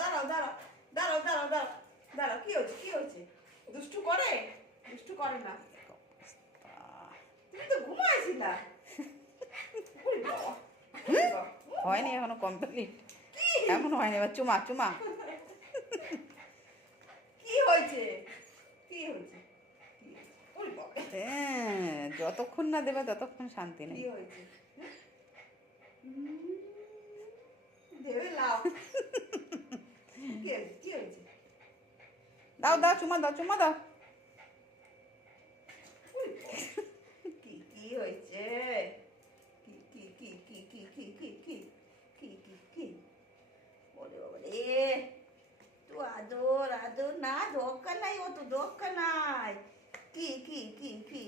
দাঁড়াও দাঁড়াও দাঁড়াও দাঁড়াও দাঁড়াও দাঁড়াও, কি হয়েছে কি হয়েছে? দুষ্টু করে? দুষ্টু করে না, তুমি তো ঘুমাইছিলা। ওরে বাবা, ওরে বাবা। হয়নি এখনো কমপ্লিট, এখনো হয়নি। এবার চুমা চুমা। কি হয়েছে কি হয়েছে? ওরে বাবা, হ্যাঁ, যতক্ষণ না দেবে ততক্ষণ শান্তি নেই। কি হয়েছে? দেবে লাও। কি হয়েছে কি হয়েছে? দাও দাও চুমা দাও, চুমা দাও। কি কি হয়েছে? কি কি কি কি কি কি কি কি কি কি কি? ওরে বাবা রে, তো আদর আদর না, দরকার নাই, অত দরকার নাই। কি কি কি কি